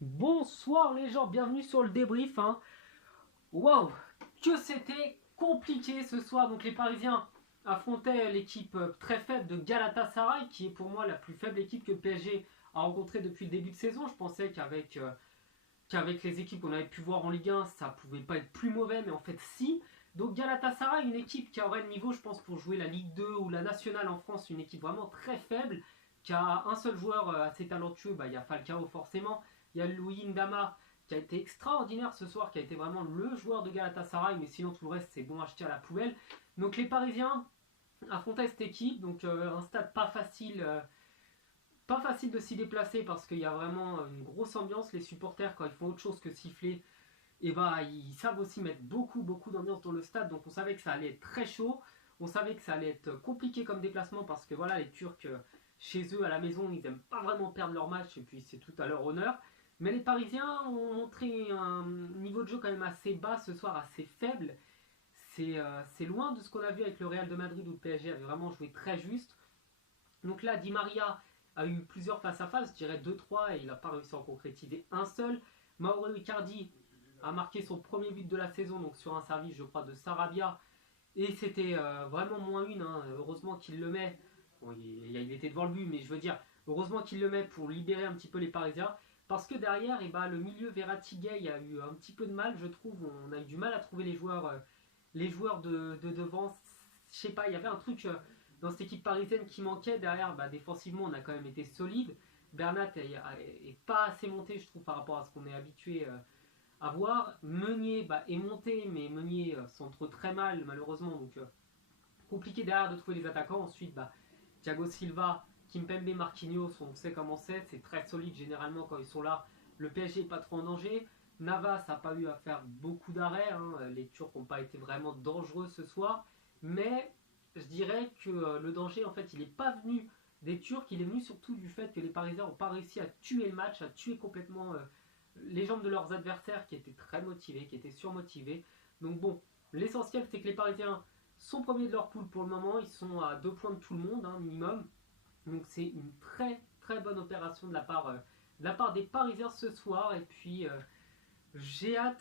Bonsoir les gens, bienvenue sur le débrief. Waouh, que c'était compliqué ce soir. Donc les Parisiens affrontaient l'équipe très faible de Galatasaray, qui est pour moi la plus faible équipe que le PSG a rencontrée depuis le début de saison. Je pensais qu'avec les équipes qu'on avait pu voir en Ligue 1, ça pouvait pas être plus mauvais, mais en fait si. Donc Galatasaray, une équipe qui aurait le niveau, je pense, pour jouer la Ligue 2 ou la Nationale en France, une équipe vraiment très faible, qui a un seul joueur assez talentueux, il y a Falcao forcément, il y a Louis Ndama qui a été extraordinaire ce soir, qui a été vraiment le joueur de Galatasaray, mais sinon tout le reste c'est bon acheté à la poubelle. Donc les Parisiens affrontaient cette équipe, donc un stade pas facile de s'y déplacer parce qu'il y a vraiment une grosse ambiance. Les supporters, quand ils font autre chose que siffler, et ils savent aussi mettre beaucoup d'ambiance dans le stade. Donc on savait que ça allait être très chaud. On savait que ça allait être compliqué comme déplacement parce que voilà, les Turcs, chez eux à la maison, ils n'aiment pas vraiment perdre leur match et puis c'est tout à leur honneur. Mais les Parisiens ont montré un niveau de jeu quand même assez bas ce soir, assez faible. C'est loin de ce qu'on a vu avec le Real de Madrid où le PSG avait vraiment joué très juste. Donc là, Di Maria a eu plusieurs face-à-face, je dirais deux-trois, et il n'a pas réussi à en concrétiser un seul. Mauro Icardi a marqué son premier but de la saison, donc sur un service, je crois, de Sarabia. Et c'était vraiment moins une. Heureusement qu'il le met. Bon, il était devant le but, mais je veux dire, heureusement qu'il le met pour libérer un petit peu les Parisiens. Parce que derrière, le milieu Verratti-Gay a eu un petit peu de mal, je trouve. On a eu du mal à trouver les joueurs de devant. Je sais pas, il y avait un truc dans cette équipe parisienne qui manquait. Derrière, défensivement, on a quand même été solide. Bernat est pas assez monté, je trouve, par rapport à ce qu'on est habitué à voir. Meunier est monté, mais Meunier s'entre très mal, malheureusement. Donc, compliqué derrière de trouver les attaquants. Ensuite, Thiago Silva, Kimpembe, Marquinhos, on sait comment c'est très solide généralement quand ils sont là. Le PSG n'est pas trop en danger. Navas n'a pas eu à faire beaucoup d'arrêts. Les Turcs n'ont pas été vraiment dangereux ce soir. Mais je dirais que le danger, en fait, il n'est pas venu des Turcs. Il est venu surtout du fait que les Parisiens n'ont pas réussi à tuer le match, à tuer complètement les jambes de leurs adversaires qui étaient très motivés, qui étaient surmotivés. Donc bon, l'essentiel c'est que les Parisiens sont premiers de leur poule pour le moment. Ils sont à 2 points de tout le monde, minimum. Donc c'est une très bonne opération de la part des Parisiens ce soir. Et puis j'ai hâte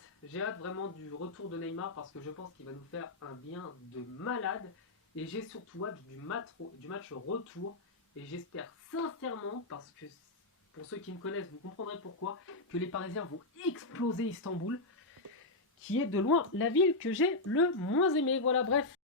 vraiment du retour de Neymar parce que je pense qu'il va nous faire un bien de malade. Et j'ai surtout hâte du match retour. Et j'espère sincèrement, parce que pour ceux qui me connaissent, vous comprendrez pourquoi, que les Parisiens vont exploser Istanbul, qui est de loin la ville que j'ai le moins aimée. Voilà, bref.